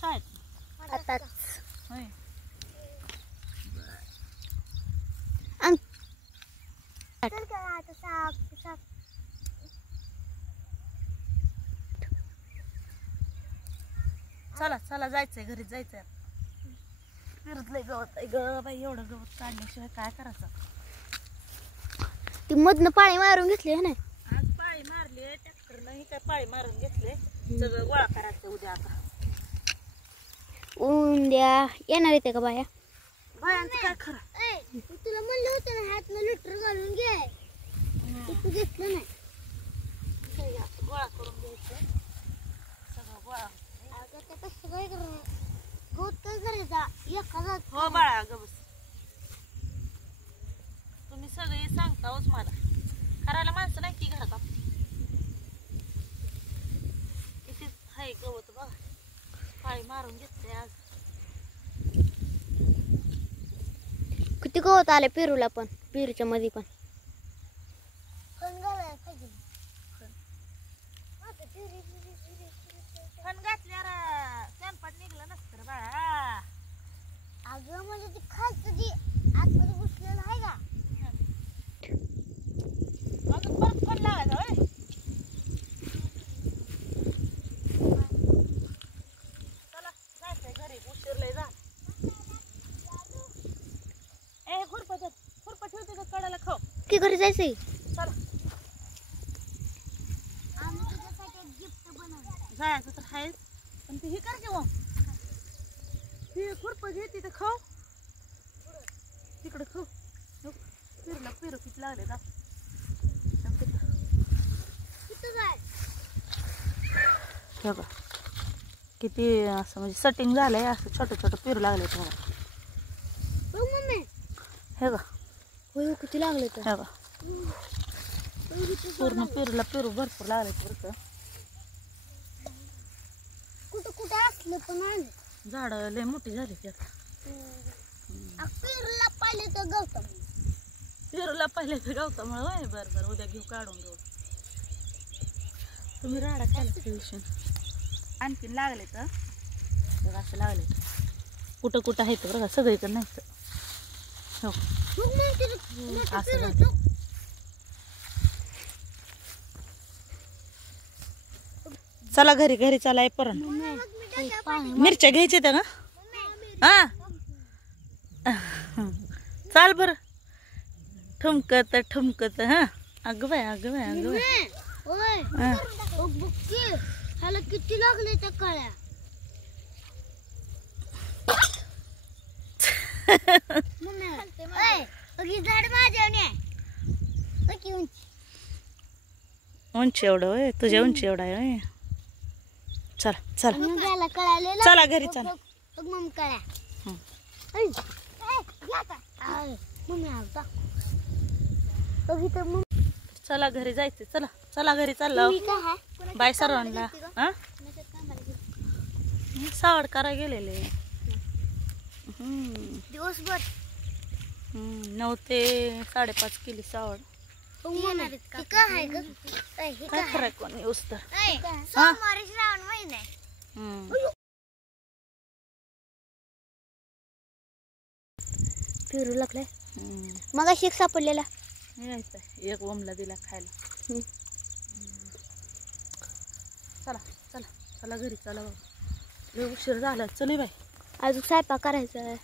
शाळेत आताच होय. चला चला जायचंय घरी जायचंय. फिरतलंय गवत आहे ग बाई, एवढं गवत काढल्याशिवाय काय करायचं. ती मधनं पाळी मारून घेतली है ना. आज पाळी मारली ट्रॅक्टरनं, ही काय पाळी मारून घेतले. सगळं गोळा करायचं उद्या. आता उद्या येणार येते का बाया? बायांचं काय खरं. तुला म्हणलं होतं ना हात लिटर घालून घे, तू घेतलं नाही. गोळा करून घ्यायचं सगळं गोळा. कसं काय गवत काय करायचा एखादा. हो बाळा ग बस, तुम्ही सगळे सांगताच मला. करायला माणसं नाही की घरात. किती हाय गवत बघा, पाळी मारून घेतले आज. किती गवत आले पेरूला पण, पेरूच्या मध्ये पण. पण घातल्यावर स्वयंपाक निघलं नसतं रे बाळा. अगं म्हणजे ती खालचं जी आतमध्ये घुसलेलं आहे का, अजून परत पण लावायचं होय. चला जायचंय घरी, उशीर लय झाला. ए खुरपा ठेवते का कडाला खाऊ की घरी जायचंय. चला जायचं तर आहेच, पण ते हे कर की मग. हे खुरपं घे तिथं खाऊ, तिकडं खाऊ. फिरला फिरू किती लागले का बघा. किती असं म्हणजे सटिंग झालंय, असं छोटं छोटं पेरू लागले तुम्हाला. हे का होय किती लागले तर. हे का पूर्ण पेरूला पेरू भरपूर लागले. पुरतं कुठं कुठं असलं पण आले झाड लय मोठी झाली ती आता. पेरूला पाहिले तर गवत, पेरूला पहिले तर गवतामुळे होय. बरं बरं उद्या घेऊ, काढून घेऊ. तुम्ही राडा केला आणखीन लागले तर बघा, असं लागले कुठं कुठं आहेत बरं का, सगळीकडे नाही. हो असं झालं. चला घरी घरी चला. परत मिरच्या घ्यायच्या त्या ना. हा चाल बर. ठुमकत ठुमकत. हा अगं बाय अगं बाय अगं बाय. ह्याला किती लागले त्या काळ्या. झाड माझ्या उंची एवढं होय, तुझ्या उंची एवढा आहे होय. चला चला चला घरी चला. मग कळ्या चला घरी जायचं. चला चला घरी चाललो. बाय सर्वांना. हा सावड करा गेलेले दिवसभर 9 ते 5:30 केली सावड. काय काय खरं कोण येऊस तर. सोमवारी श्रावण महिना आहे. पेरू लागलाय मग अशी एक सापडलेला. एक ओमला दिला खायला. चला चला चला घरी चला. लय उशीर झाला. चल बाई, अजून स्वयंपाक करायचा.